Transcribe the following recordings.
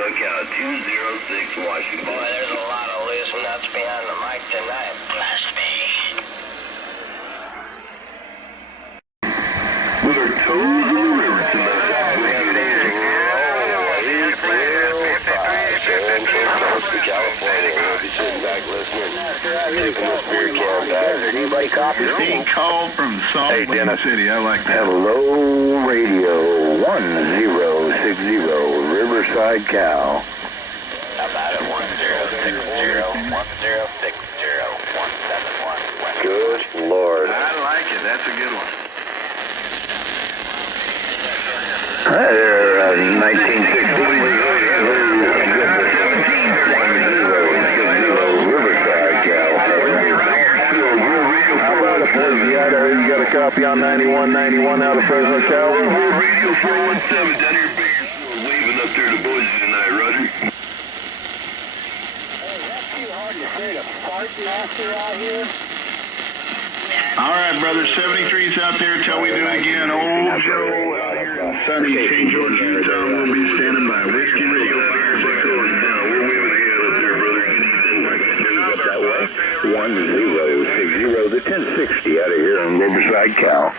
SoCal 206 Washington. Boy, there's a lot of loose nuts behind the mic tonight. Bless me. With our toes on the river tonight. California, we'll be sitting back listening. Keeping this beer can back. Anybody copy? Being called from Salt Lake City. I like that. Hello, Radio 1060, Riverside Cal. How about it? 1060 171. Good Lord. I like it. That's a good one. Hi there, 1960. You got a copy on 9191 out of Fresno, Cal. Radio 417 down here in Bakersfield, waving up there to Boise tonight, Roger. Hey, that's too hard to say to fart master out here. All right, brother. 73's out there till we do it again. Old Joe out here in sunny St. George, Utah will be standing by. Whiskey Radio 560. We're waving a hand up there, brother. Good evening. Up that way. 1060, the 1060 out of here in Riverside, Cal.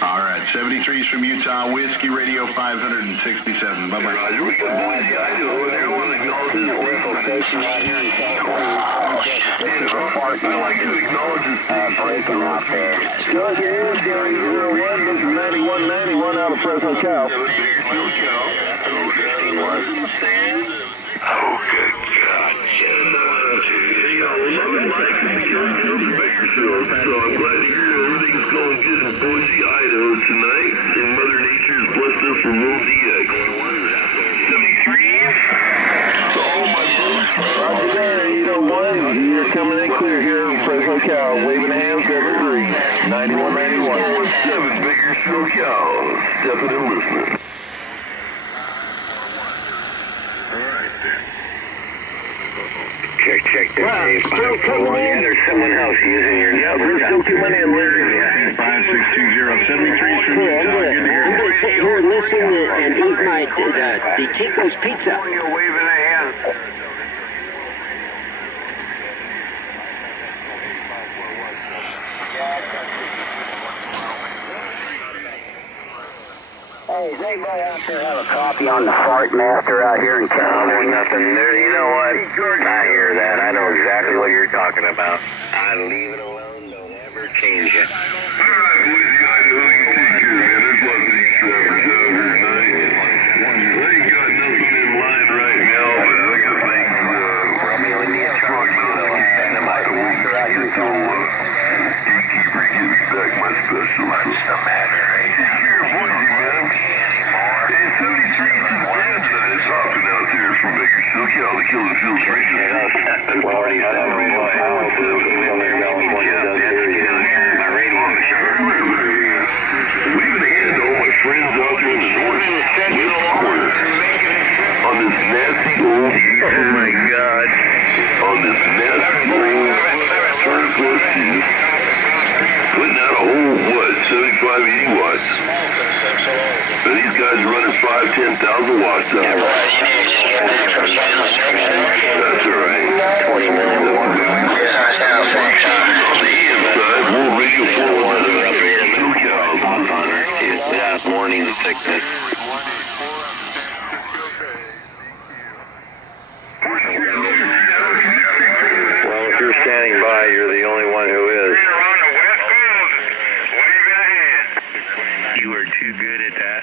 All right, 73's from Utah, Whiskey Radio 567. Bye-bye. Roger, we got Boise, Idaho, and everyone acknowledges the station right here in I'd like to acknowledge the station. Breaking out there. Still here, Gary 01, this is 9191 out of Fresno, Cal. Okay, gotcha. I'd like to begin to Bakersfield, so I'm glad to hear everything's going good in Boise, Idaho tonight, and Mother Nature's blessed us from Roll DX. 73? Oh, my Roger there, 801. You're coming in clear here in Fresno, Cal. Waving hands, 73. 9191. 7 Bakersfield, Cal. Stepping and listening. Check this, Dave. There's someone else using your number. There's still too many in there. 5620, 73's from Utah. Good to hear I'm you. going to sit here and listen and eat my DeChico's pizza. Waving a hand. Hey, does anybody out there have a copy on the fart master out here in Cal? There's nothing there. You know what? I hear that. I know exactly what you're talking about. I leave it alone. Don't ever change it. All right, Boise, Idaho, you take care, man. There's lots of these trappers out here tonight. They ain't got nothing in line right now, but I got things, Romeo and the Charge, Dynamite, a week or so, Gatekeeper, give me back my special. What's the matter? Here, Boise, man. Hey, 73 to the band tonight is hopping out there from Bakersfield, Cal, to kill the Fields Rangers. 47 boy. Leaving a hand to all my friends out there in the northwest corner. On this nasty old Oh my God. on this nasty old surplus tube, putting out a whole, 75, 80 watts. But these guys are running 5, 10,000 watts out. That's all right. 20 million watts. On the inside, more radio 411 up here in SoCal. Without morning sickness. Well, if you're standing by, you're the only one who is. You are too good at that.